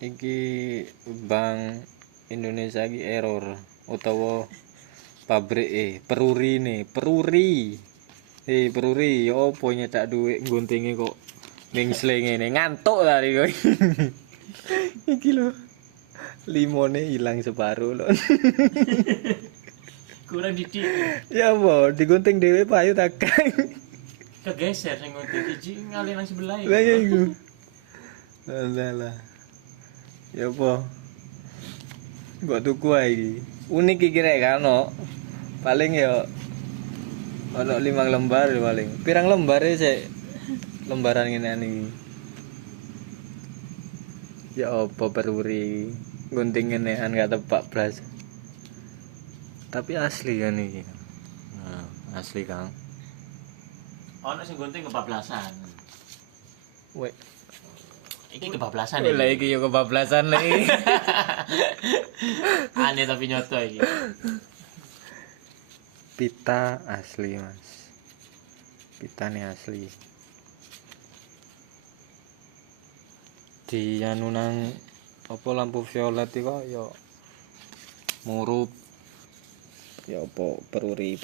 Iki Bank Indonesia iki error utawa pabrik peruri nih peruri peruri ya opo nyetak duit guntinge kok ning slenge ngene ngantuk tadi kowe. Iki lho limone hilang separuh lho. Kurang didik. Ya apa digunting dhewe payu takang. Kegeser sing nguntit iki ngalih nang sebelah iki. Lah ya iku. Alah. Ya apa? Mbok tuku ae iki. Unik iki rek kan paling ya ono 5 lembar paling. Pirang lembar sik lembaran ngene iki. Ya apa peruri gunting ngenean gak tepak blas. Tapi asli kan iki. Nah, asli Kang. Ono sing gunting kebablasan. Wek. Iki kebablasan Lah iki yo kebablasan iki. Aneh tapi nyoto iki. Pita asli, Mas. Pitane asli. Di anu nang apa lampu violet iki kok yo murup. Ya apa peruri.